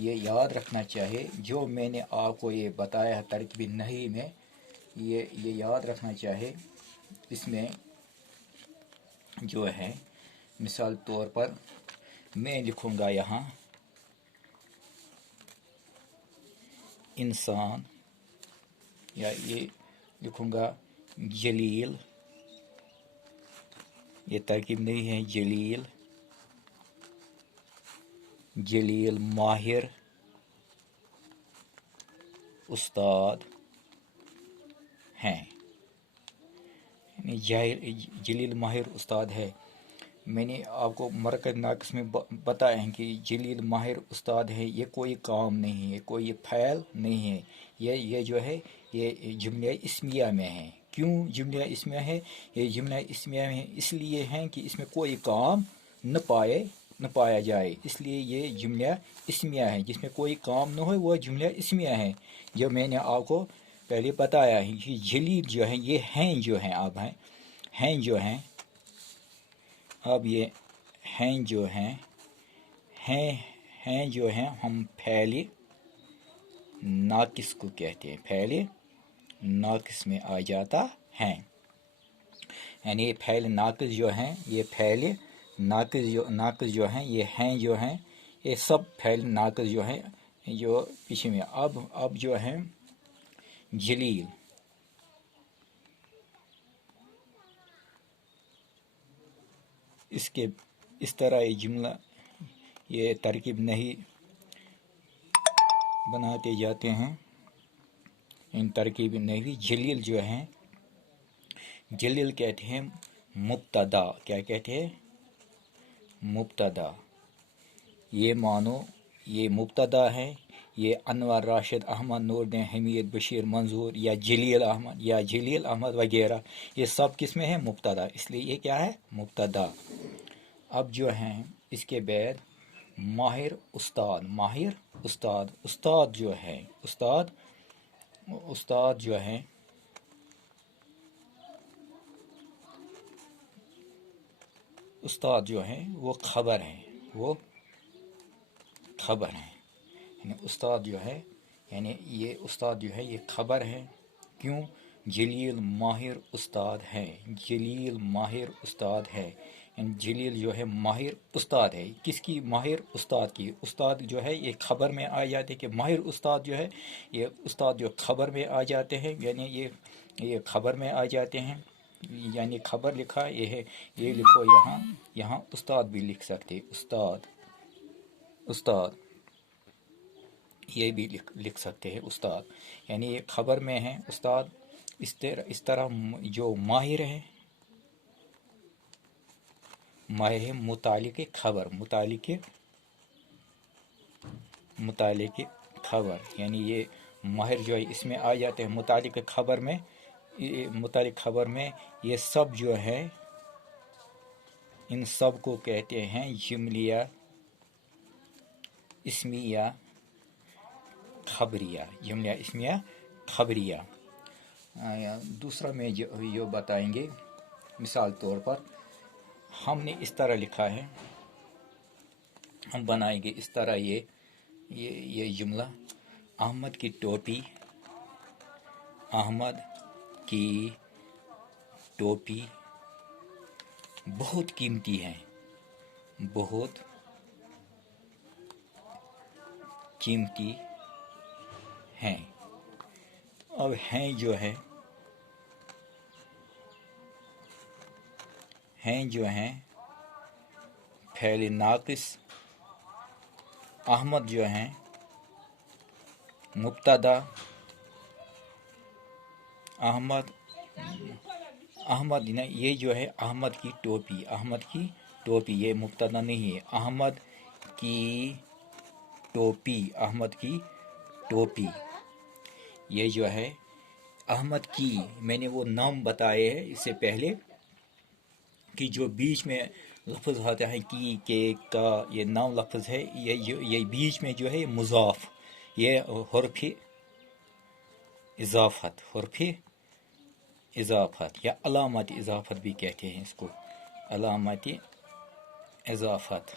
یہ یاد رکھنا چاہیے جو میں نے آپ کو یہ بتایا ہے ترکیب نحوی میں، یہ یاد رکھنا چاہیے. اس میں جو ہے مثال طور پر میں لکھوں گا یہاں انسان، یا یہ لکھوں گا جلیل، یہ ترکیب نہیں ہے. جلیل ماہر استاد ہیں. جلیل ماہر استاد ہے. میں نے آپ کو مرکز ناقص میں بتایا ہے کہ جلیل ماہر استاد ہے، یہ کوئی کام نہیں ہے، کوئی فعل نہیں ہے. یہ جو ہے یہ جملہ اسمیہ میں ہے. کیوں جملہ اسمیہ ہے؟ یہ جملہ اسمیہ میں اس لیے ہے کہ اس میں کوئی کام نہ پایا جائے، اس لیے یہ جملہ اسمیہ ہے. جس میں کوئی کام نہ ہو وہ جملہ اسمیہ ہے. جو میں نے آپ کو پہلے بتایا ہے کہ جلیل جو ہے یہ ہیں جو ہیں، اب ہیں جو ہیں، اب یہ ہیں جو ہیں جو ہیں ہم فعل ناقص کو کہتے ہیں. فعل ناقص میں آ جاتا ہے. یعنی یہ فعل ناقص جو ہیں، یہ فعل ناقص جو ہیں، یہ ہیں جو ہیں، یہ سب فعل ناقص جو ہیں جو پیچھے میں. اب جو ہے جلیل، اس طرح یہ جملہ یہ ترکیب نہیں بناتے جاتے ہیں. ان ترکیب نہیں جلیل جو ہیں، جلیل کہتے ہیں مبتدا. کیا کہتے ہیں؟ مبتدا. یہ مانو یہ مبتدا ہے. یہ انور راشد احمد نور الدین حمید بشیر منظور یا جلیل احمد وغیرہ، یہ سب کس میں ہے؟ مبتدا. اس لیے یہ کیا ہے؟ مبتدا. اب جو ہیں اس کے بعد ماہر استاد. استاد جو ہے استاد جو ہے وہ خبر ہے. یعنی استاد جو ہے، یعنی یہ استاد جو ہے یہ خبر ہے. کیوں؟ جلیل ماہر استاد ہے. یعنی جلیل جو ہے ماہر استاد ہے. کس کی؟ ماہر استاد کی. استاد جو ہے یہ خبر میں آ جاتے کہ ماہر استاد جو ہے، یہ استاد جو خبر میں آ جاتے ہیں. یعنی یہ خبر میں آ جاتے ہیں. یعنی خبر لکھا یہ ہے، یہ لکھو یہاں استاد بھی لکھ سکتے. استاد یہ بھی لکھ سکتے ہیں استاد. یعنی یہ خبر میں ہے استاد. اس طرح جو ماہر ہے متعلق خبر. یعنی یہ ماہر جو ہے اس میں آ جاتے ہیں متعلق خبر میں. یہ سب جو ہے ان سب کو کہتے ہیں جملہ اسمیہ خبریہ. دوسرا میں جو بتائیں گے مثال طور پر ہم نے اس طرح لکھا ہے، ہم بنائیں گے اس طرح یہ جملہ: احمد کی ٹوپی بہت قیمتی ہے. اب ہیں جو ہیں فعل ناقص. احمد جو ہیں مبتدا. احمد یہ جو ہے احمد کی ٹوپی یہ مبتدا نہیں ہے. احمد کی ٹوپی یہ جو ہے احمد کی. میں نے وہ نام بتائے ہیں اس سے پہلے کہ جو بیچ میں لفظ ہوتا ہے کی کے کا، یہ نام لفظ ہے. یہ بیچ میں جو ہے مضاف، یہ حرف اضافت یا علامت اضافت بھی کہتے ہیں اس کو. علامت اضافت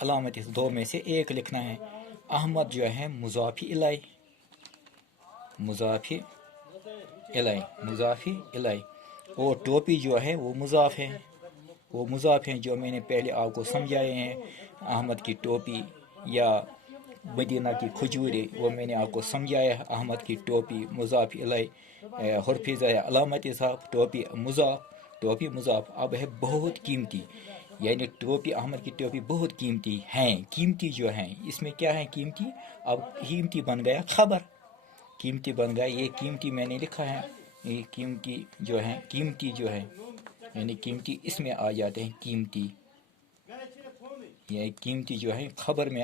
علامت دو میں سے ایک لکھنا ہے. احمد جو ہے مضاف الیہ، مضاف الیہ، مضاف الیہ. اور ٹوپی جو ہے وہ مضاف ہے، وہ مضاف ہیں جو میں نے پہلے آپ کو سمجھائے ہیں. احمد کی ٹوپی یا مدینہ کی کھجورے وہ میں نے آپ کو سمجھایا ہے. احمد کی ٹوپی مضاف الیہ، حرف اضافہ علامت اضافہ، ٹوپی مضاف، ٹوپی مضاف. اب ہے بہت قیمتی، یعنی ٹوپی، احمد کی ٹوپی بہت قیمتی ہیں. قیمتی جو ہیں اس میں کیا ہے قیمتی؟ اب قیمتی بن گیا خبر، قیمتی بن گیا. یہ قیمتی میں نے لکھا ہے، یہ قیمتی جو ہے، قیمتی جو ہے یعنی قیمتی اس میں آ جاتے ہیں قیمتی. یہ قیمتی جو ہے خبر میں